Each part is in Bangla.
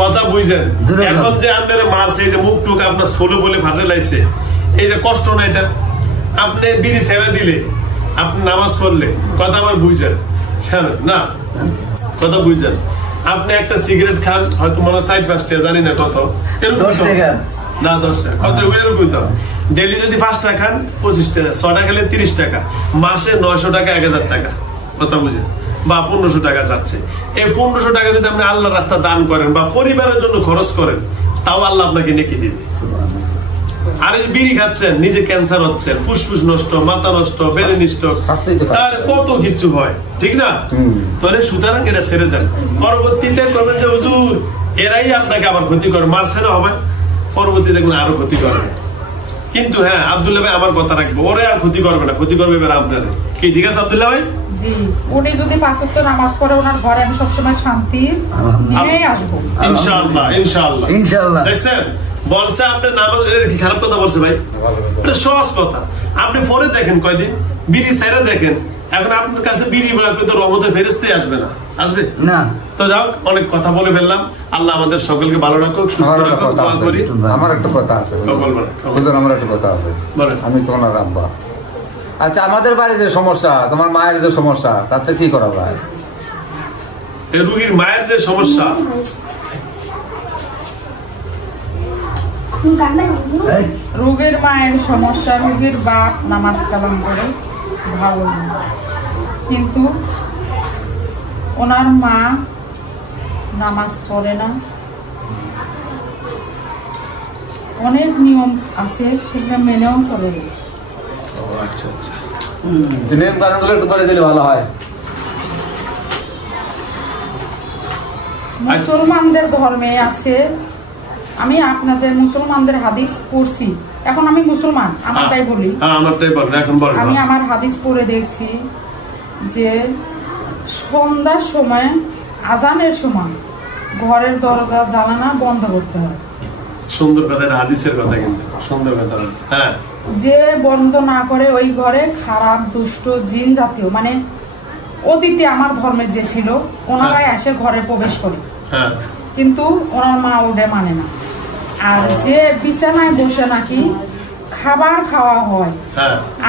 কথা বুঝছেন? এখন যে আপনার মারছে, এই যে মুখ টুক আপনার ছোলো বলে ফাটে লাইছে, এই যে কষ্ট না এটা, আপনি বিড়ি ছেড়ে দিলে, আপনি নামাজ পড়লে, কথা আমার বুঝছেন না? কথা বুঝছেন? আপনি একটা সিগারেট খান, হয়তো মনে হয় 4-5 টাকা, জানি না কত, না 10 টাকা, কত এরকম তো। ডেলি যদি 5 টাকা খান 25 টাকা, 6টা খেলে 30 টাকা, মাসে 900 টাকা, 1000 টাকা, কথা বুঝেন? বা 1500 টাকা যাচ্ছে। এই 1500 টাকা যদি আপনি আল্লাহর রাস্তা দান করেন বা পরিবারের জন্য খরচ করেন, তাও আল্লাহ আপনাকে নেকি দিবে। আর এই বিড়ি খাচ্ছেন, নিজে ক্যান্সার হচ্ছে, ফুসফুস নষ্ট, মাথা নষ্ট, ব্রেন নষ্ট, আর কত কিছু হয়, ঠিক না? তাহলে সুতরাং এটা ছেড়ে দেন। পরবর্তীতে করবেন যে হুজুর এরাই আপনাকে আবার ক্ষতি করে, মারছে না হবে, পরবর্তীতে দেখবেন আরো ক্ষতি করবে। কিন্তু হ্যাঁ, আব্দুল্লাহ ভাই আমার কথা রাখবো, ওরে আর ক্ষতি করবে না, ক্ষতি করবে এবার আপনারে। কি ঠিক আছে আব্দুল্লাহ ভাই? জি, উনি যদি 5 ওয়াক্ত নামাজ পড়ে, ওনার ঘরে আমি সবসময় শান্তি নিয়ে আসবো ইনশাআল্লাহ। ইনশাআল্লাহ ইনশাআল্লাহ। দেখছেন বলছে আপনি নামাজ, কি খারাপ কথা বলছে ভাই? এটা সহজ কথা। আপনি পরে দেখেন কয়দিন, বিড়ি ছাইরা দেখেন। এখন আপনার কাছে বিড়ি বানাবে তো রহমতের ফেরেশতাই আসবে না, আসবে না। তো যাও, অনেক কথা বলে ফেললাম। আল্লাহ আমাদের সকলকে ভালো রাখুক, সুস্থ রাখুক, দোয়া করি। আমার একটা কথা আছে, আমার একটা কথা আছে, আমি তোমার আব্বা। আচ্ছা, আমাদের বাড়ির যে সমস্যা, তোমার মায়ের যে সমস্যা, তাতে কি করা যায়? এই রোগীর মায়ের যে সমস্যা, রোগীর মায়ের সমস্যা, রোগীর বাপ নামাজ কালাম করে ভালো, কিন্তু ওনার মা নামাজ পড়ে না। অনেক নিয়ম আছে, সেগুলো মেনেও চলে। আচ্ছা আচ্ছা, নিয়ম কানুনগুলো একটু বলে দিলে ভালো হয়। মুসলমানদের ধর্মে আছে, আমি আপনাদের মুসলমানদের হাদিস পড়ছি, এখন আমি মুসলমান, আমারটাই বলি, আমি আমার হাদিস পড়ে দেখছি যে সন্ধ্যার সময়, আজানের সময় ঘরের দরজা জানালা বন্ধ করতে হয়। সুন্দর কথা, হাদিসের কথা, কিন্তু সুন্দর কথা। হ্যাঁ, যে বন্ধ না করে ওই ঘরে খারাপ, দুষ্ট, জিন জাতীয়, মানে অতীতে আমার ধর্মে যে ছিল, ওনারাই এসে ঘরে প্রবেশ করে, কিন্তু ওনার মা ওটা মানে না। আর যে বিছানায় বসে নাকি খাবার খাওয়া হয়,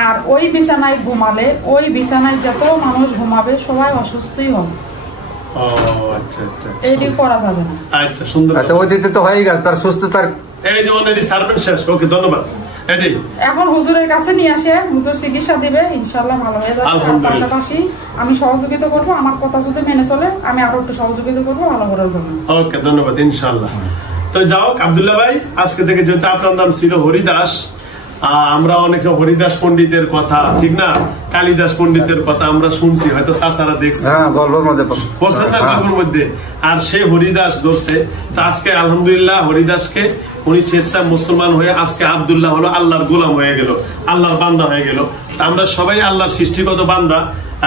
আর ওই বিছানায় ঘুমালে, ওই বিছানায় যত মানুষ ঘুমাবে সবাই অসুস্থই হবে। এটি করা যাবে না। আচ্ছা, সুন্দর। আচ্ছা, অতীতে তো হয়ে গেছে, তার সুস্থতার এই যে অলরেডি সার্ভেন্ট শেষ। ওকে, ধন্যবাদ। এখন হুজুরের কাছে নিয়ে আসে, হুজুর চিকিৎসা দিবে, ইনশাআল্লাহ ভালো হয়ে যাবে। পাশাপাশি আমি সহযোগিতা করবো, আমার কথা যদি মেনে চলে আমি আরো একটু সহযোগিতা করবো ভালো করার জন্য। ওকে, ধন্যবাদ, ইনশাআল্লাহ। তো যাও আব্দুল্লাহ ভাই, আজকে থেকে যেহেতু আপনার নাম ছিল হরিদাস, আমরা অনেকে হরিদাস পণ্ডিতের কথা, ঠিক না, কালিদাস পণ্ডিতের কথা আমরা শুনছি, হয়তো চাচারা দেখছে গল্পের মধ্যে বলছেন না, গল্পের মধ্যে। আর সে হরিদাস ধরছে। তো আজকে আলহামদুলিল্লাহ হরিদাসকে উনি স্বেচ্ছা মুসলমান হয়ে আজকে আব্দুল্লাহ হলো আল্লাহর গোলাম হয়ে গেল, আল্লাহর বান্দা হয়ে গেল। আমরা সবাই আল্লাহর সৃষ্টিগত বান্দা,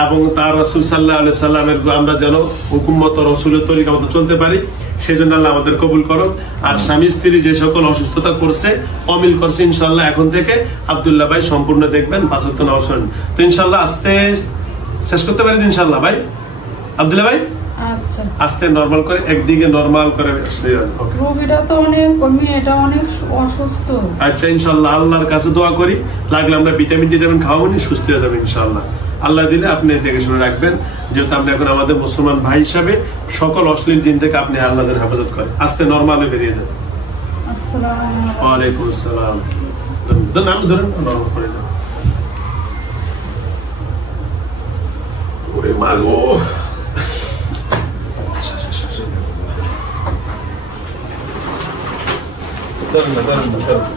এবং তার রাসূল সাল্লাল্লাহু আলাইহি সাল্লামের আমরা যেন হুকুম মতো, রসুলের তরিকা মতো চলতে পারি, সেই জন্য আল্লাহ আমাদের কবুল করো। আর স্বামী স্ত্রী যে সকল অসুস্থতা করছে, অমিল করছে, ইনশাআল্লাহ এখন থেকে আব্দুল্লাহ ভাই সম্পূর্ণ দেখবেন, 5 ওয়াক্ত নামাজ পড়েন। তো ইনশাআল্লাহ আস্তে শেষ করতে পারি ইনশাআল্লাহ ভাই। আব্দুল্লাহ ভাই আস্তে নরমাল করে, একদিকে নরমাল করে। রোগীটা তো অনেক, এটা অনেক অসুস্থ। আচ্ছা, ইনশাআল্লাহ আল্লাহর কাছে দোয়া করি, লাগলে আমরা ভিটামিন খাওয়াবো, সুস্থ হয়ে যাবে ইনশাআল্লাহ। আল্লাহ দিলে আপনি দেখে শুনে রাখবেন, যেহেতু আপনি এখন আমাদের মুসলমান ভাই হিসাবে সকল অশ্লীল দিন থেকে আপনি আল্লাহদের হেফাজত করেন। আস্তে নরমালে বেরিয়ে যান। ওয়ালাইকুম আসসালাম। ধরেন নরমাল করে যান। ওরে মা গো,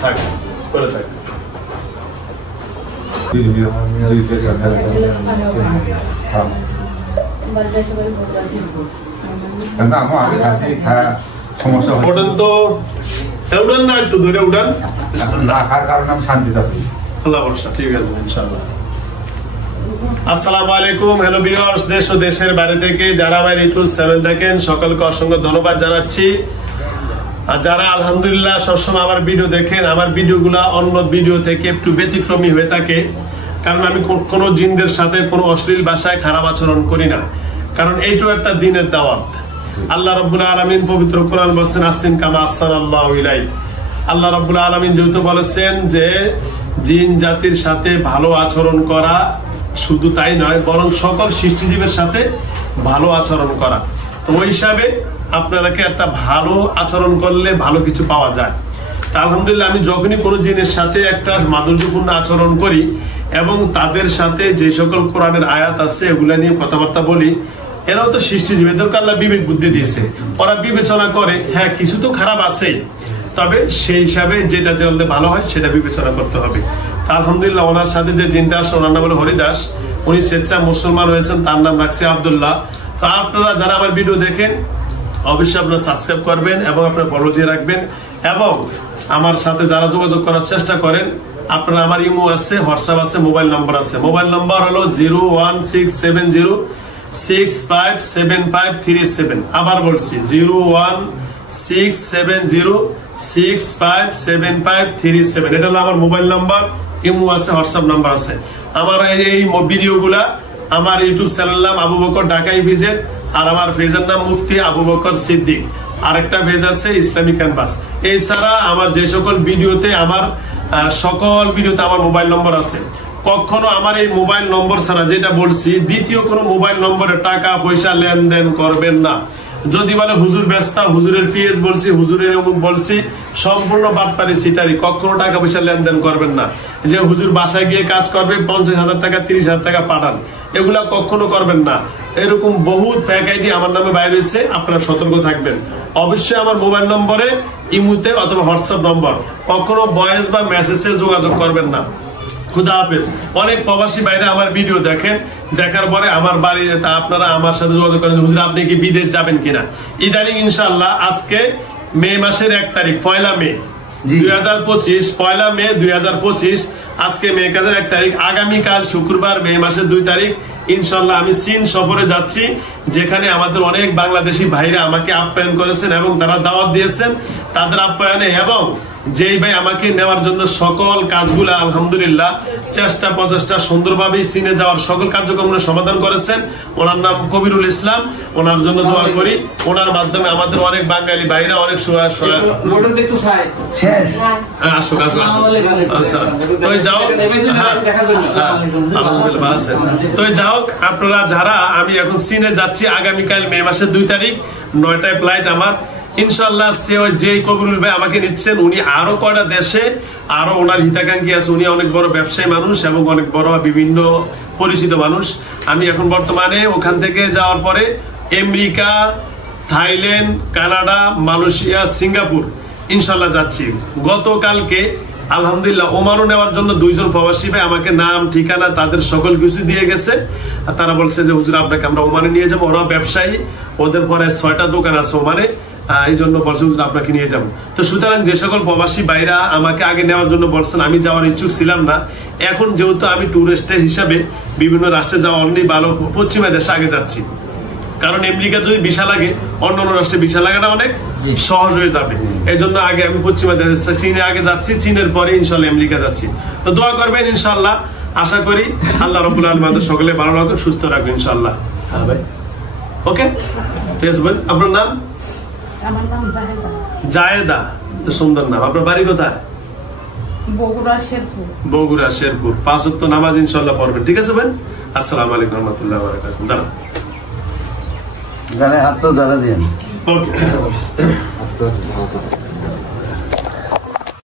থাক করে থাক। আসসালামু আলাইকুম, হ্যালো ভিউয়ার্স, দেশ ও দেশের বাইরে থেকে যারা আমার ইউটিউব চ্যানেল দেখেন সকলকে অসংখ্য ধন্যবাদ জানাচ্ছি। আর যারা আলহামদুলিল্লাহ সবসময় আমার ভিডিও দেখেন, আমার ভিডিওগুলা অন্য ভিডিও থেকে একটু ব্যতিক্রমী হয়ে থাকে, কারণ আমি কোনো জিনদের সাথে কোনো অশ্লীল ভাষায় খারাপ আচরণ করি না, কারণ এইটাও একটা দিনের দাওয়াত। আল্লাহ রাব্বুল আলামিন পবিত্র কোরআন বলছেন আসিন কামা আহসানাল্লাহু ইলাইক। আল্লাহ রাব্বুল আলামিন যেহেতু বলেছেন যে জিন জাতির সাথে ভালো আচরণ করা, শুধু তাই নয় বরং সকল সৃষ্টিজীবের সাথে ভালো আচরণ করা। তো ওই হিসাবে আপনারাকে একটা ভালো আচরণ করলে ভালো কিছু পাওয়া যায়। তা আলহামদুলিল্লাহ আমি যখনই কোনো জিনের সাথে একটা মাধুর্যপূর্ণ আচরণ করি এবং তাদের সাথে যে সকল কোরআনের আয়াত আছে এগুলা নিয়ে কথাবার্তা বলি, এরাও তো সৃষ্টিজীবী, এদেরকে আল্লাহ বিবেক বুদ্ধি দিয়েছে, ওরা বিবেচনা করে হ্যাঁ কিছু তো খারাপ আছে, তবে সেই হিসাবে যেটা চললে ভালো হয় সেটা বিবেচনা করতে হবে। আলহামদুলিল্লাহ ওনার সাথে যে দিনটা আসে ওনার নাম হলো হরিদাস, উনি স্বেচ্ছা মুসলমান হয়েছেন, তার নাম রাখছে আব্দুল্লাহ। তো আপনারা যারা আমার ভিডিও দেখেন অবশ্যই আপনারা সাবস্ক্রাইব করবেন এবং আপনারা ফলো দিয়ে রাখবেন, এবং আমার সাথে যারা যোগাযোগ করার চেষ্টা করেন আপনারা, আমার ইমো আছে, হোয়াটসঅ্যাপ আছে, মোবাইল নাম্বার আছে। মোবাইল নাম্বার হলো 01670657537। আবার বলছি 01670657537। এটা হলো আমার মোবাইল নাম্বার, ইমো আছে, হোয়াটসঅ্যাপ নাম্বার আছে। আমার এই ভিডিও গুলা আমার ইউটিউব চ্যানেল নাম আবু বকর ঢাকা ইপিজেড, আর আমার পেজের নাম মুফতি আবু বকর সিদ্দিক, আরেকটা পেজ আছে ইসলামিক ক্যানভাস। এছাড়া আমার যে সকল ভিডিওতে আমার সকল ভিডিওতে আমার মোবাইল নম্বর আছে। কখনো আমার এই মোবাইল নম্বর ছাড়া যেটা বলছি দ্বিতীয় কোনো মোবাইল নম্বরে টাকা পয়সা লেনদেন করবেন না। যদি বলে হুজুর ব্যস্ত, হুজুরের পিএস বলছি, হুজুরের অমুক বলছি, সম্পূর্ণ বাটপারি সিটারি, কখনো টাকা পয়সা লেনদেন করবেন না। যে হুজুর বাসায় গিয়ে কাজ করবে 50,000 টাকা 30,000 টাকা পাঠান, এগুলা কখনো করবেন না। এরকম বহুত ফেক আইডি আমার নামে বাইরে হয়েছে, আপনারা সতর্ক থাকবেন। অবশ্যই আমার মোবাইল নম্বরে ইমুতে অথবা হোয়াটসঅ্যাপ নম্বর, কখনো ভয়েস বা মেসেজে যোগাযোগ করবেন না। খুদা হাফেজ। অনেক প্রবাসী বাইরে আমার ভিডিও দেখেন, দেখার পরে আমার বাড়ি আপনারা আমার সাথে যোগাযোগ করেন, হুজুর আপনি কি বিদেশ যাবেন কিনা। ইদানিং ইনশাআল্লাহ আজকে মে মাসের 1 তারিখ, পয়লা মে 2025, পয়লা মে 2025, আজকে মে কাজের 1 তারিখ। আগামীকাল শুক্রবার মে মাসের 2 তারিখ ইনশাআল্লাহ আমি চীন সফরে যাচ্ছি, যেখানে আমাদের অনেক বাংলাদেশি ভাইরা আমাকে আপ্যায়ন করেছেন এবং তারা দাওয়াত দিয়েছেন। তাদের আপ্যায়নে এবং যেই ভাই আমাকে নেওয়ার জন্য সকল কাজগুলা আলহামদুলিল্লাহ চেষ্টা প্রচেষ্টা সুন্দরভাবে চীনে যাওয়ার সকল কার্যক্রমের সমাধান করেছেন, ওনার নাম কবিরুল ইসলাম, ওনার জন্য দোয়া করি। ওনার মাধ্যমে আমাদের অনেক বাঙালি ভাইরা অনেক যাও আপনারা যারা, আমি এখন চীনে যাচ্ছি আগামীকাল মে মাসের 2 তারিখ 9টায় ফ্লাইট আমার ইনশাআল্লাহ। যে কবিরুল ভাই আমাকে নিচ্ছেন উনি আরো কয়টা দেশে আরো ওনার হিতাকাঙ্ক্ষী আছে, উনি অনেক বড় ব্যবসায়ী মানুষ এবং অনেক বড় বিভিন্ন পরিচিত মানুষ। আমি এখন বর্তমানে ওখান থেকে যাওয়ার পরে America, Thailand, Canada, Malaysia, Singapore ইনশাআল্লাহ যাচ্ছি। গতকালকে আলহামদুলিল্লাহ ওমানও নেওয়ার জন্য 2 জন প্রবাসী ভাই আমাকে নাম ঠিকানা তাদের সকল কিছু দিয়ে গেছে। আর তারা বলছে যে হুজুর আপনাকে আমরা ওমানে নিয়ে যাবো। ওরা ব্যবসায়ী, ওদের পরে 6টা দোকান আছে ওমানে, এই জন্য বলছে হুজুর আপনাকে নিয়ে যাবো। তো সুতরাং যে সকল প্রবাসী ভাইরা আমাকে আগে নেওয়ার জন্য বলছেন, আমি যাওয়ার ইচ্ছুক ছিলাম না। এখন যেহেতু আমি টুরিস্টের হিসাবে বিভিন্ন রাষ্ট্রে যাওয়া অলরেডি ভালো, পশ্চিমা দেশে আগে যাচ্ছি, কারণ আমেরিকা যদি ভিসা লাগে অন্যান্য রাষ্ট্রে ভিসা লাগাটা অনেক সহজ হয়ে যাবে। এই জন্য আগে আমি পশ্চিমা দেশে চীনে আগে যাচ্ছি, চীনের পরে ইনশাল্লাহ আমেরিকা যাচ্ছি। তো দোয়া করবেন ইনশাল্লাহ, আশা করি আল্লাহ রাব্বুল আলামিন আমাদের সকলে ভালো রাখুন, সুস্থ রাখুন ইনশাল্লাহ। হ্যাঁ ভাই, ওকে ঠিক আছে ভাই। আপনার নাম? আমার নাম জাহেদা। জাহেদা, সুন্দর নাম। আপনার বাড়ি কোথায়? বগুড়া শেরপুর। বগুড়া শেরপুর। 5 ওয়াক্ত নামাজ ইনশাআল্লাহ পড়বেন, ঠিক আছে ভাই। আসসালামু আলাইকুম ওয়া রাহমাতুল্লাহি ওয়া বারাকাতুহু। দাঁড়ান, জানে হাত তো জানা দিন। ওকে।